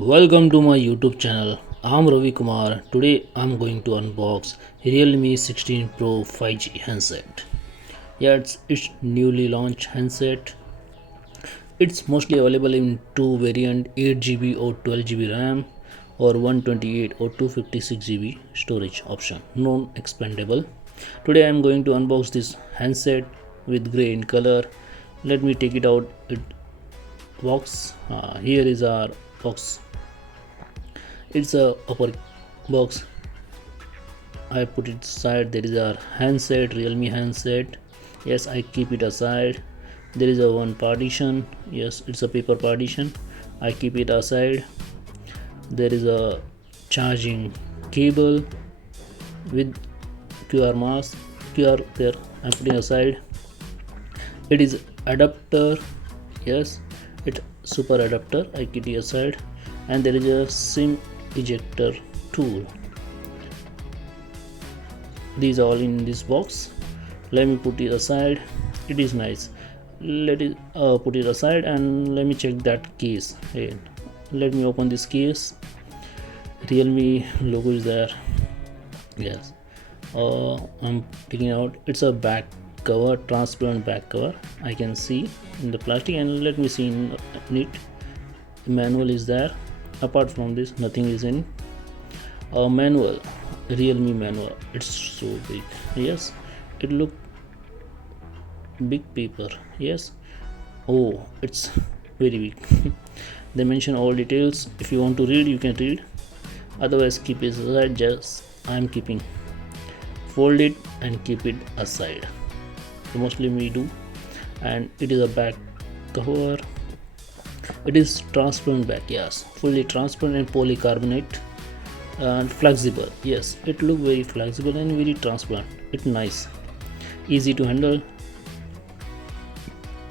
Welcome to my YouTube channel. I'm Ravi Kumar. Today I'm going to unbox Realme 16 Pro 5G handset. Yeah, it's newly launched handset. It's mostly available in two variant 8GB or 12GB RAM or 128 or 256GB storage option, non-expandable. Today I'm going to unbox this handset with gray in color. Let me take it out. Box. Here is our box. It's a upper box. I put it aside. There is a handset, Realme handset. Yes, I keep it aside. There is a one partition. Yes, it's a paper partition. I keep it aside. There is a charging cable with QR mask. QR there. I'm putting aside. It is adapter. Yes, it's super adapter. I keep it aside. And there is a SIM ejector tool. These are all in this box. Let me put it aside. It is nice. Let it put it aside and let me check that case. Hey, let me open this case. Realme logo is there. Yes. I'm taking out. It's a back cover, transparent back cover. I can see in the plastic, and let me see in it. Manual is there. Apart from this, nothing is in. Manual, Realme manual. It's so big. Yes, it look big paper. Yes. Oh, it's very big. They mention all details. If you want to read, you can read. Otherwise, keep it aside. Just I'm keeping. Fold it and keep it aside. Mostly we do. And it is a back cover. It is transparent back. Yes, fully transparent and polycarbonate and flexible. Yes, it look very flexible and very transparent. It's nice, easy to handle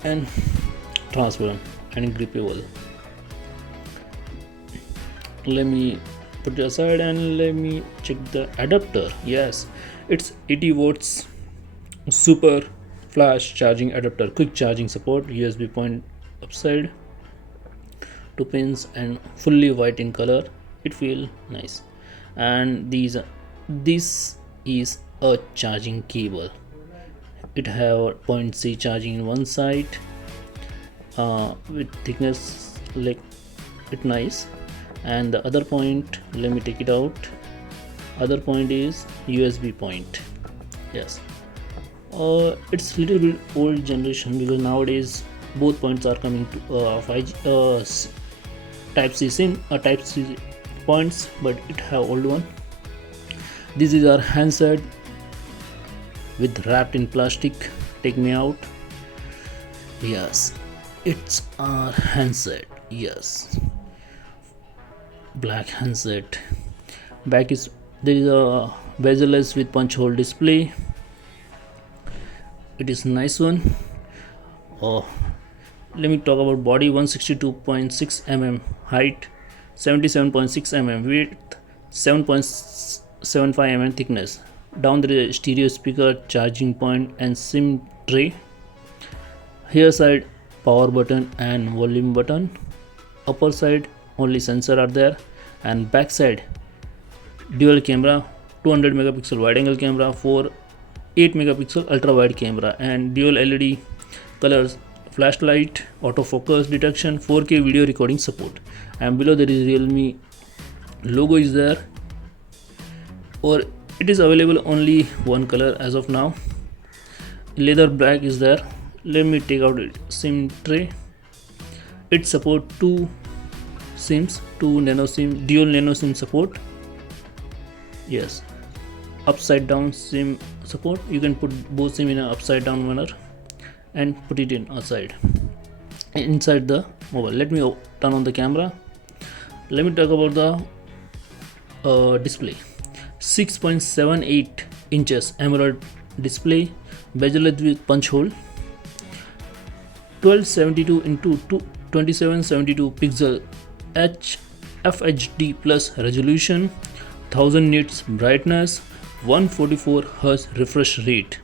and transparent and grippable. Let me put it aside and let me check the adapter. Yes, it's 80 watts super flash charging adapter, quick charging support, USB point upside, two pins and fully white in color. It feel nice. And this is a charging cable. It have point C charging in one side with thickness like it nice, and the other point, let me take it out. Other point is USB point. Yes, it's little bit old generation because nowadays both points are coming to 5G type C SIM type C points, but it have old one. This is our handset with wrapped in plastic. Take me out. Yes, it's our handset. Yes, black handset. Back is there is a bezel-less with punch hole display. It is nice one. Oh, let me talk about body. 162.6 mm height, 77.6 mm width, 7.75 mm thickness. Down there is a stereo speaker, charging point and SIM tray. Here side power button and volume button. Upper side only sensor are there, and back side dual camera, 200 megapixel wide angle camera, 8 megapixel ultra wide camera, and dual LED colors, flashlight, autofocus detection, 4K video recording support. And below there is Realme logo is there, or it is available only one color as of now. Leather black is there. Let me take out it. SIM tray. It support two SIMs, two nano SIM, dual nano SIM support. Yes, upside down SIM support. You can put both SIM in an upside down manner and put it in aside inside the mobile. Let me turn on the camera. Let me talk about the display. 6.78 inches AMOLED display, bezel with punch hole, 1272 into 2772 pixel FHD plus resolution, 1000 nits brightness, 144 Hz refresh rate,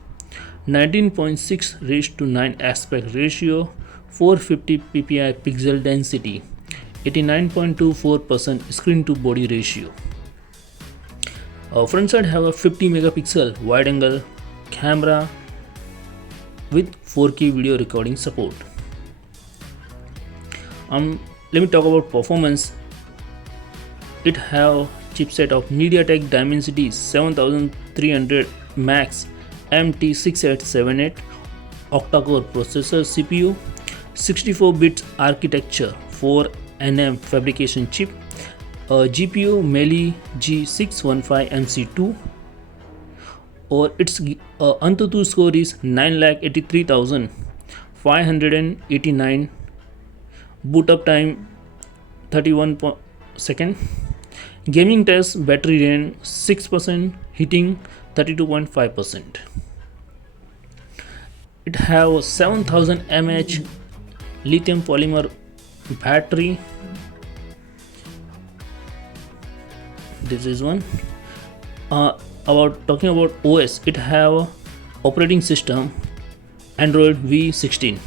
19.6:9 aspect ratio, 450 ppi pixel density, 89.24% screen to body ratio. Front side have a 50 megapixel wide angle camera with 4K video recording support. Let me talk about performance. It have chipset of MediaTek Dimensity 7300 Max MT6878 octa-core processor CPU, 64-bit architecture, 4nm fabrication chip, GPU Meli G615MC2, or its Antutu score is 9,83,589, boot up time 31 second, gaming test battery drain 6%, heating 32.5%. It have 7000 mAh lithium polymer battery. This is one. Talking about OS, it have operating system Android V16.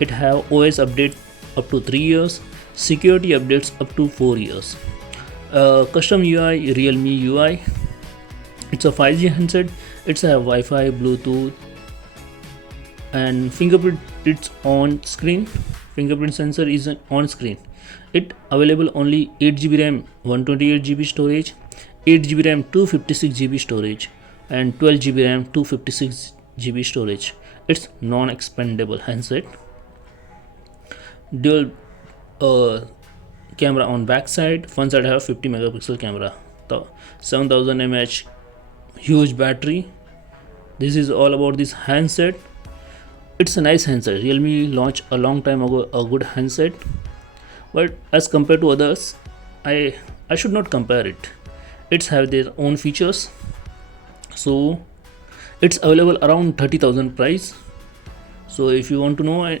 It have OS update up to 3 years, security updates up to 4 years. Custom UI Realme UI. It's a 5G handset. It's a Wi-Fi, Bluetooth, and fingerprint. It's on screen. Fingerprint sensor is on screen. It available only 8GB RAM, 128GB storage, 8GB RAM, 256GB storage, and 12GB RAM, 256GB storage. It's non-expandable handset. Dual camera on back side. Front side have 50 megapixel camera. 7000 mAh huge battery. This is all about this handset. It's a nice handset. Realme launched a long time ago a good handset, but as compared to others, I should not compare it. It's have their own features. So it's available around 30,000 price. So if you want to know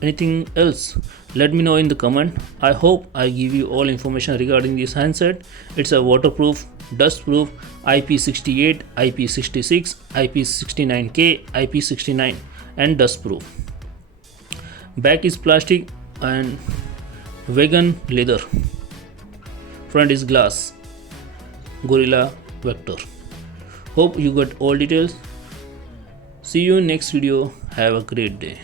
anything else, let me know in the comment. I hope I give you all information regarding this handset. It's a waterproof, dust proof, IP68, IP66, IP69K, IP69, and dust proof. Back is plastic and vegan leather. Front is glass Gorilla Vector. Hope you got all details. See you in next video. Have a great day.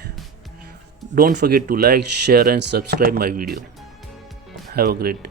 Don't forget to like, share and subscribe my video. Have a great day.